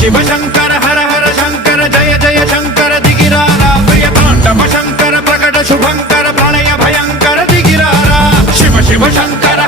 शिव शंकर हर हर शंकर जय जय शंकर दिगिरारा प्रिय तांडव शंकर प्रकट शुभंकर प्रणय भयंकर दिगिरारा शिव शिव शंकर